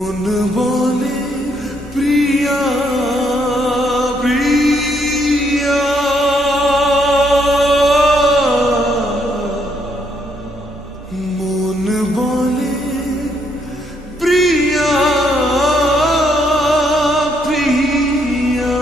মন বলে প্রিয়া প্রিয়া, মন বলে প্রিয়া প্রিয়া।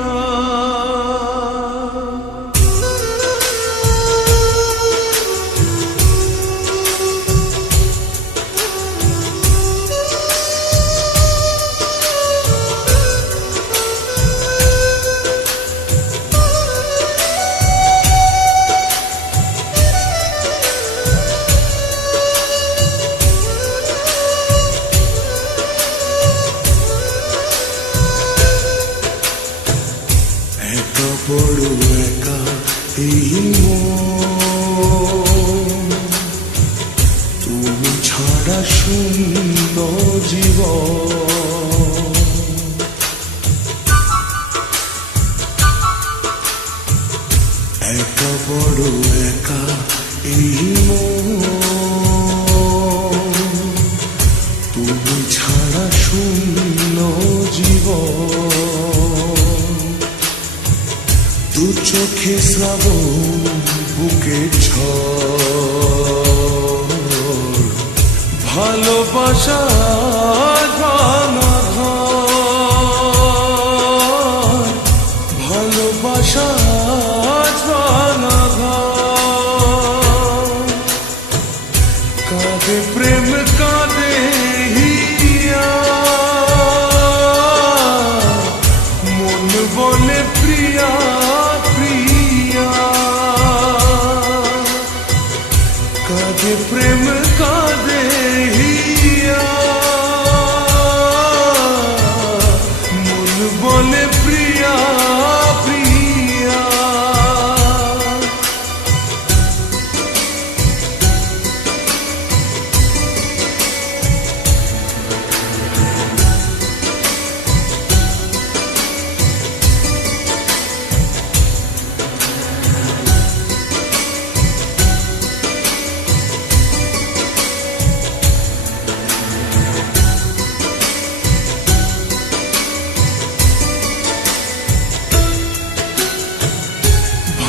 বড় একা এই মন, তুমি ছাড়া শূন্য জীবন। একা বড় একা এই মন, তুমি ছাড়া শূন্য জীবন। দু চোখে শ্রাবণ বুকে ঝড়, ভালোবাসা ভাঙা ঘর, ভালোবাসা ভাঙা ঘর। কাঁদে প্রেম কাঁদে হিয়া, মন বলে প্রিয়া প্রিয়া। কাঁদে প্রেম কাঁদে হিয়া, মন বলে প্রিয়া প্রিয়া।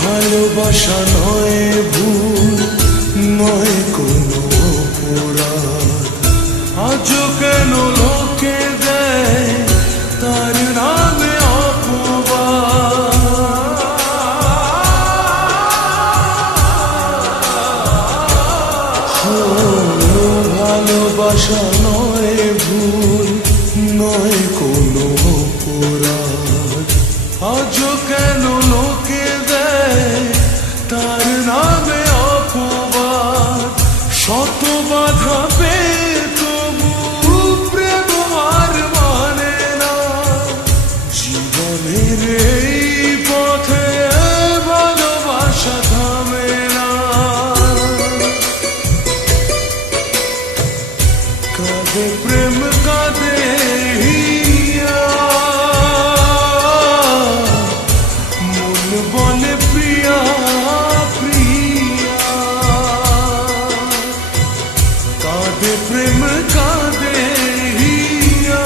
ভালোবাসা নয় ভুল, নয় কোনো অপরাধ। আজও কেন লোকে দেয় তার নামে অপবাদ। ভালোবাসা নয় ভুল, নয় কোনো অপরাধ। আজও কেন লোকে দেয় তার নামে অপবাদ। শত বাধা পেয়ে তবু প্রেম আর মানে না। জীবনের এই পথে ভালোবাসা থামে না। কাঁদে প্রেম কাঁদে হিয়া, মন বলে প্রিয়া প্রিয়া। কাঁদে প্রেম কাঁদে হিয়া,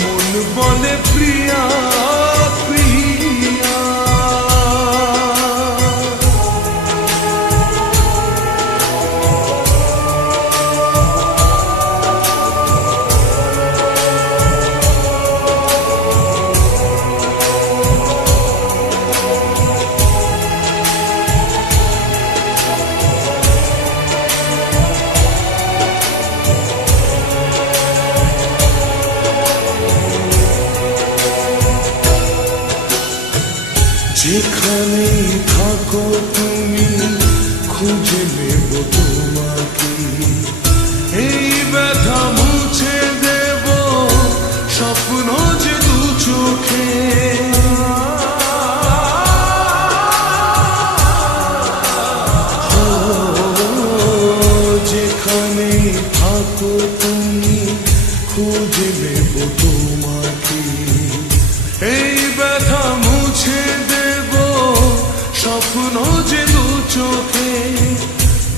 মন বলে প্রিয়া প্রিয়া। যেখানে থাকো তুমি খুঁজে নেব তোমাকে। এই ব্যথা মুছে দেব স্বপ্ন যে দু চোখে। যেখানে থাকো তুমি খুঁজে নেব তোমাকে। এই ব্যথা মুছে দেব স্বপ্ন যে দু চোখে।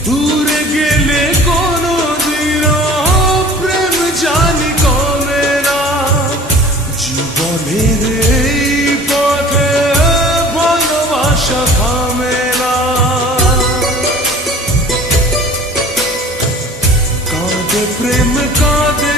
দূরে গেলে কোনো দিন প্রেম কাঁদে